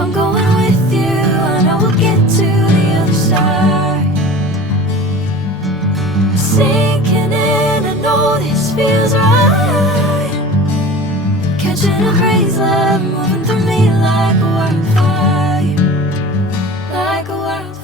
I'm going with you, I know we'll get to the other side. Sinking in, I know this feels right. Catching a crazy love, moving through me like a wildfire, like a wildfire.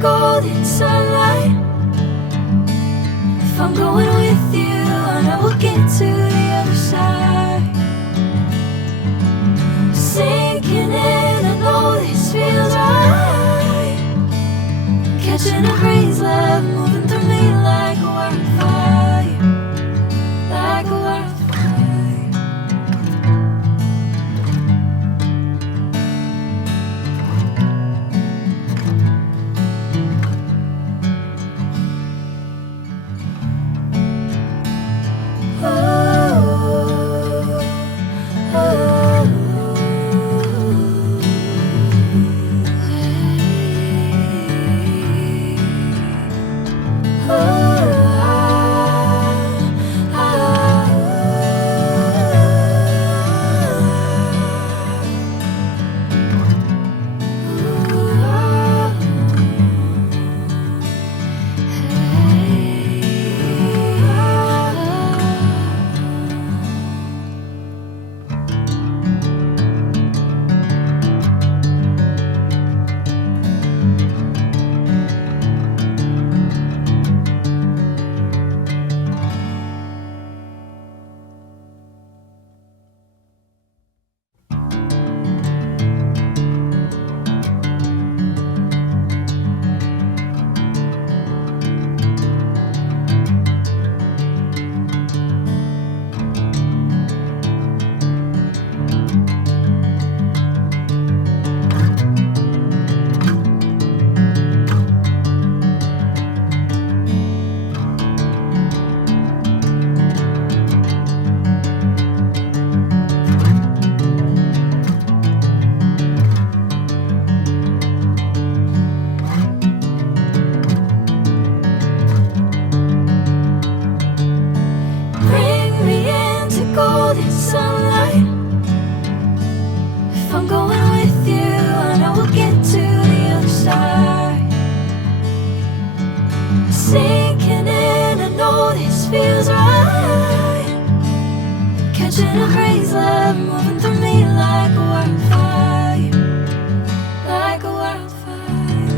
Golden sunlight. If I'm going with you, I know we'll get to the other side. Sinking in, I know this feels right. Catching a crazy love, moving through me like a wildfire, like a wildfire. Sinking in, I know this feels right. Catching a crazy love, moving through me like a wildfire, like a wildfire.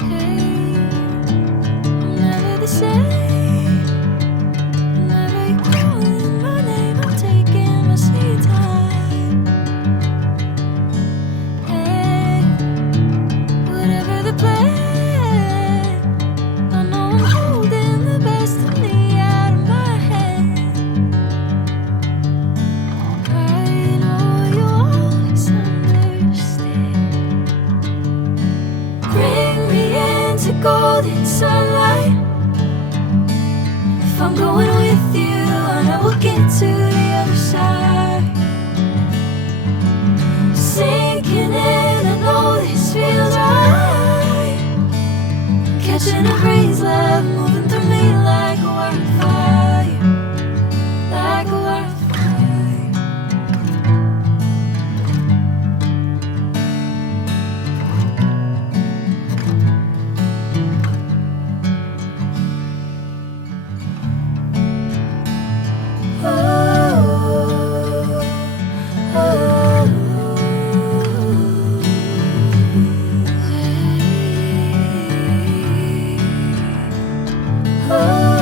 Hey, I'm never the same. Golden sunlight. If I'm going with you, I know we'll get to the other side. Sinking in, I know this feels right. Catching a crazy love, moving through me like a wildfire, like a wildfire. Oh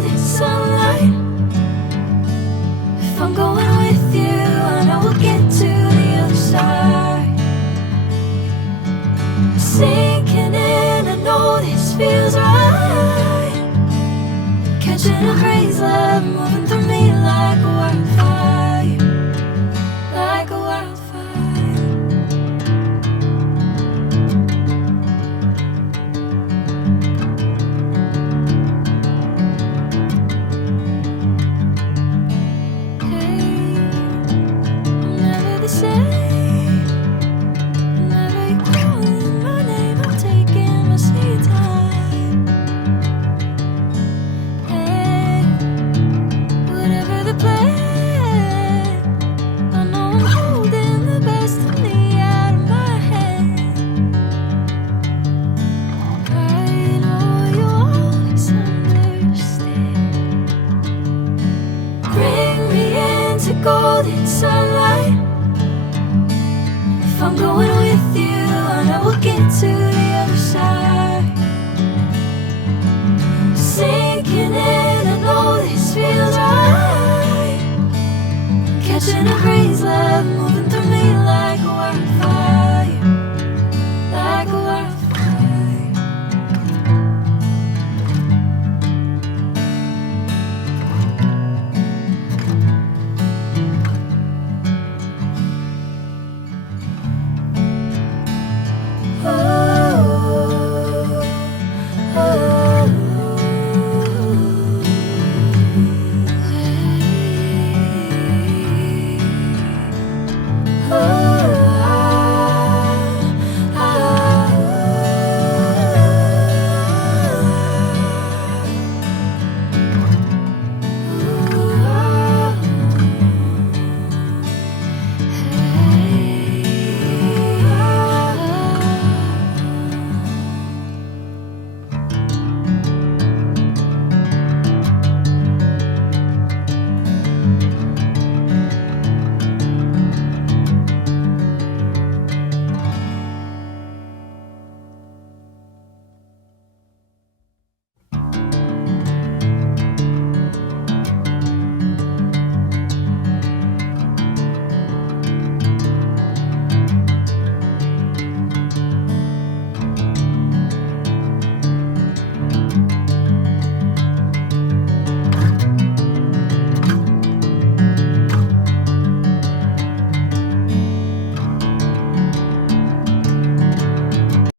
know this sunlight. If I'm going with you, I know we'll get to the other side. Sinking in, I know this feels right. Catching a crazy love, moving through